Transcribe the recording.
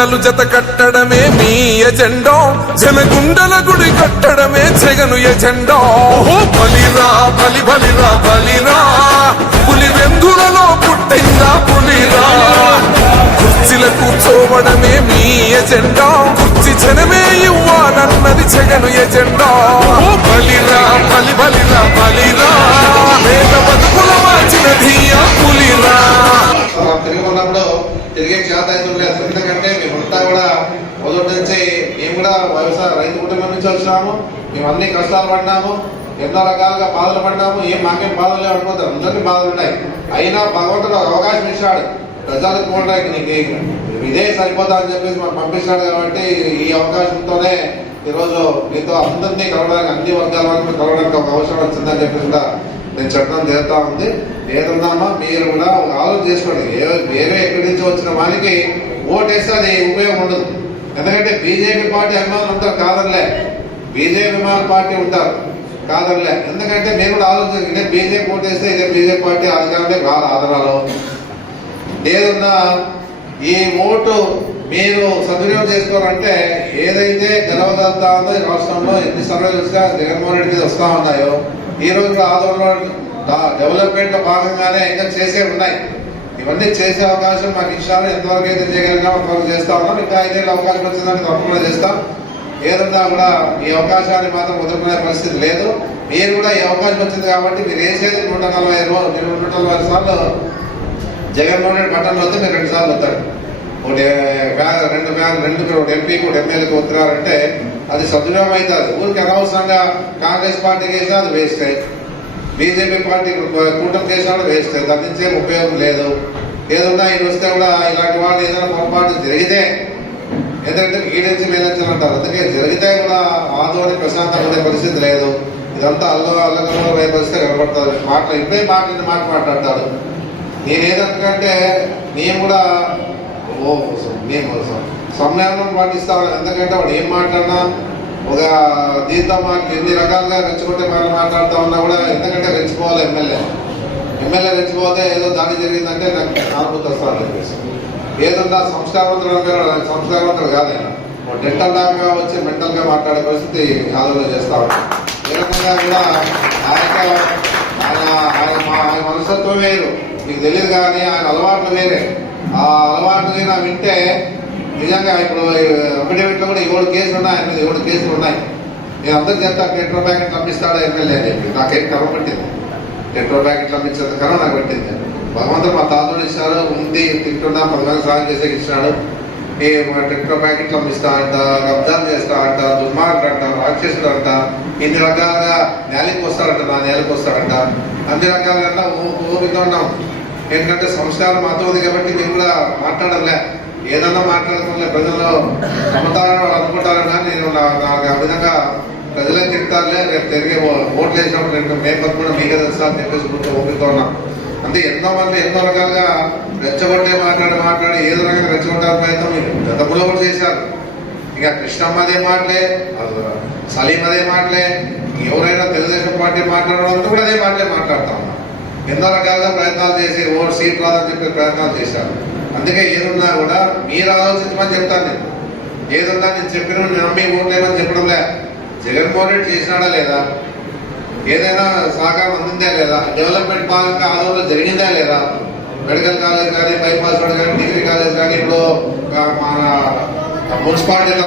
జెండలు జత కట్టడమే మీ ఎజెండో. జనగుండల గుడి కట్టడమే జగను ఎజెండో. బలిరా బలి బలిరా బలిరా. పులి వెందులలో పుట్టిందా పులిరా. కుర్చీల కూర్చోవడమే మీ ఎజెండా. కుర్చీ జనమే ఇవ్వాలన్నది జగను ఎజెండా. బలిరా బలి బలిరా బలిరా. వేద బతుకుల మార్చినది ధీయా పులిరా. మనం తిరిగి ఉన్నప్పుడు తిరిగే చేత అయితే లేదు ఎందుకంటే మేమంతా కూడా మొదటి నుంచి మేము కూడా వ్యవసాయ రైతు కుటుంబం నుంచి వచ్చినాము. మేము అన్ని కష్టాలు పడినాము ఎన్నో రకాలుగా బాధలు పడినాము ఏం మాకేం బాధలు లేవు అనుకోవద్దు. అందరికీ బాధలు ఉన్నాయి. అయినా భగవంతుడు ఒక అవకాశం ఇచ్చాడు. ప్రజలకు పోవడానికి నీకు ఇదే సరిపోతా అని చెప్పేసి మనం పంపిస్తాడు కాబట్టి ఈ అవకాశంతోనే ఈరోజు మీతో అందరినీ కలవడానికి అన్ని వర్గాల వరకు కలవడానికి ఒక అవసరం వచ్చిందని చెప్పేసి కూడా నేను చెప్పడం చేస్తా ఉంది. ఏదన్నామా మీరు కూడా ఒక ఆలోచన చేసుకోండి. ఏ- వేరే ఎక్కడి నుంచి వచ్చిన వానికి ఓటేస్తే అది ఉపయోగం ఉండదు. ఎందుకంటే బీజేపీ పార్టీ అభిమానులు ఉంటారు కాదనిలే. బీజేపీ అభిమానుల పార్టీ ఉంటారు కాదనిలే. ఎందుకంటే మీరు కూడా ఆలోచన ఇదే బీజేపీ ఓటేస్తే ఇదే బీజేపీ పార్టీ అధికారంలో కాదు ఆదరాలు లేదన్నా ఈ ఓటు మీరు సద్వినియోగం చేసుకోవాలంటే ఏదైతే గెలవదంతా ఉందో ఈ రాష్ట్రంలో ఎన్ని సర్వేలుగా జగన్మోహన్ రెడ్డి మీద వస్తా ఉన్నాయో ఈ రోజు కూడా ఆందోళన డెవలప్మెంట్ భాగంగానే ఇంకా చేసే ఉన్నాయి. ఇవన్నీ చేసే అవకాశం మాకు ఇచ్చారు ఎంతవరకు అయితే చేయగలిగినా అంతవరకు చేస్తా ఉన్నాం. ఇంకా ఐదేళ్ళు అవకాశం వచ్చిందని తప్పకుండా చేస్తాం. ఏదన్నా కూడా ఈ అవకాశాన్ని మాత్రం వదులుకునే పరిస్థితి లేదు. మీరు కూడా ఈ అవకాశం వచ్చింది కాబట్టి మీరు వేసేది నూట నలభై రోజులు నూట నలభై సార్లు జగన్మోహన్ రెడ్డి పట్టణంలో వస్తే మీరు రెండు సార్లు వస్తారు. ఒకటి బ్యాగ్ రెండు బ్యాగ్ రెండు ఒకటి ఎంపీకి ఒకటి ఎమ్మెల్యేకి వస్తున్నారంటే అది సద్వినియోగం అవుతుంది ఊరికి అనవసరంగా కాంగ్రెస్ పార్టీకి వేసినా అది వేస్ట్. బీజేపీ పార్టీ కూటమి చేసినా కూడా వేస్ట్. దాని నుంచి ఉపయోగం లేదు. ఏదన్నా ఈయన వస్తే కూడా ఇలాంటి వాళ్ళు ఏదైనా పొరపాటు జరిగితే ఎందుకంటే ఈడించి మేనేజర్ అంటారు అందుకే జరిగితే కూడా ఆదోని ప్రశాంతమైన పరిస్థితి లేదు. ఇదంతా అల్లు అల్లగల్లో పోయే పరిస్థితి కనబడుతుంది మాటలు ఇప్పుడే మాట్లాడి మాట మాట్లాడతాడు నేనేదంటే నేను కూడా ఓ మేము సమ్మేళనం పాటిస్తాను ఎందుకంటే వాడు ఏం మాట్లాడినా ఒక దీంతో మాకు ఎన్ని రకాలుగా రెచ్చుకుంటే మనం మాట్లాడుతూ ఉన్నా కూడా ఎందుకంటే రెచ్చిపోవాలి ఎమ్మెల్యే. ఎమ్మెల్యే రెచ్చిపోతే ఏదో దాడి జరిగిందంటే నాకు అనుభూతి వస్తాను చెప్పేసి. ఏదన్నా సంస్కారవంతుడు సంస్కారవంతుడు కాదు. ఆయన డెంటల్ దాకా వచ్చి మెంటల్గా మాట్లాడే పరిస్థితి ఆలోచన చేస్తా ఉంటాం ఏ రకంగా కూడా ఆయన ఆయన ఆయన మా- ఆయన మనస్తత్వం వేరు. మీకు తెలియదు కానీ ఆయన అలవాట్లు వేరే. ఆ అలవాటుని నా వింటే నిజంగా ఇప్పుడు అఫిడవిట్లో కూడా ఏడు కేసులు ఉన్నాయి ఆయన ఏడు కేసులు ఉన్నాయి నేను అందరికి చెప్తా పెట్రోల్ ప్యాకెట్ పంపిస్తాడా ఎమ్మెల్యే అని చెప్పి. నాకేం కర్మ పట్టింది. టెట్రో ప్యాకెట్లు అమ్మించేంత కర్మ నాకు పట్టింది. భగవంతుడు మా తాతలు ఇస్తాడు ఉంది తింటున్నా పదహారు సాయం చేసే ఇచ్చాడు. ఏ పెట్రోల్ ప్యాకెట్లు అమ్మిస్తా అంట కబ్జాలు చేస్తా అంట దుర్మార్గుడు అంట రాక్షసుడు అంట ఇన్ని రకాలుగా నేలకి వస్తాడంట నా నేలకు వస్తాడంట. అన్ని రకాలుగా ఊరితో ఎందుకంటే ఏంటంటే సంస్కారం మాతో ఉంది కాబట్టి నేను కూడా మాట్లాడలే. ఏదన్నా మాట్లాడుతున్నా ప్రజలు నమ్ముతారని వాళ్ళు అనుకుంటారని నేను నాకు ఆ విధంగా ప్రజలే తింటారులే రేపు తిరిగి ఓట్లు వేసినప్పుడు నేను మేపర్ కూడా మీకే తెలుసా అని చెప్పేసి గుర్తు ఓపికతో ఉన్నాం. అంటే ఎన్నో మంది ఎన్నో రకాలుగా రెచ్చగొట్టే మాట్లాడి మాట్లాడి ఏదో రకంగా రెచ్చగొట్టాలని ప్రయత్నం గతంలో కూడా చేశారు. ఇక కృష్ణమ్మ అదే మాటలే అది సలీం అదే మాటలే ఎవరైనా తెలుగుదేశం పార్టీ మాట్లాడడం కూడా అదే మాటలే మాట్లాడతాం ఎన్నో రకాలుగా ప్రయత్నాలు చేసి ఓటు సీట్ రాదని చెప్పి ప్రయత్నాలు చేశారు. అందుకే ఏదున్నా కూడా మీరు ఆలోచించమని చెప్తాను నేను. ఏదున్నా నేను చెప్పిన నేను నమ్మి ఓట్లేమని చెప్పడం లే. జగన్మోహన్ రెడ్డి చేసినాడా లేదా? ఏదైనా సహకారం అందిందా లేదా? డెవలప్మెంట్ భాగంగా ఆదోళన జరిగిందా లేదా? మెడికల్ కాలేజ్ కానీ బైపాస్ రోడ్ కానీ డిగ్రీ కాలేజ్ కానీ ఇప్పుడు మన మున్సిపాలిటీ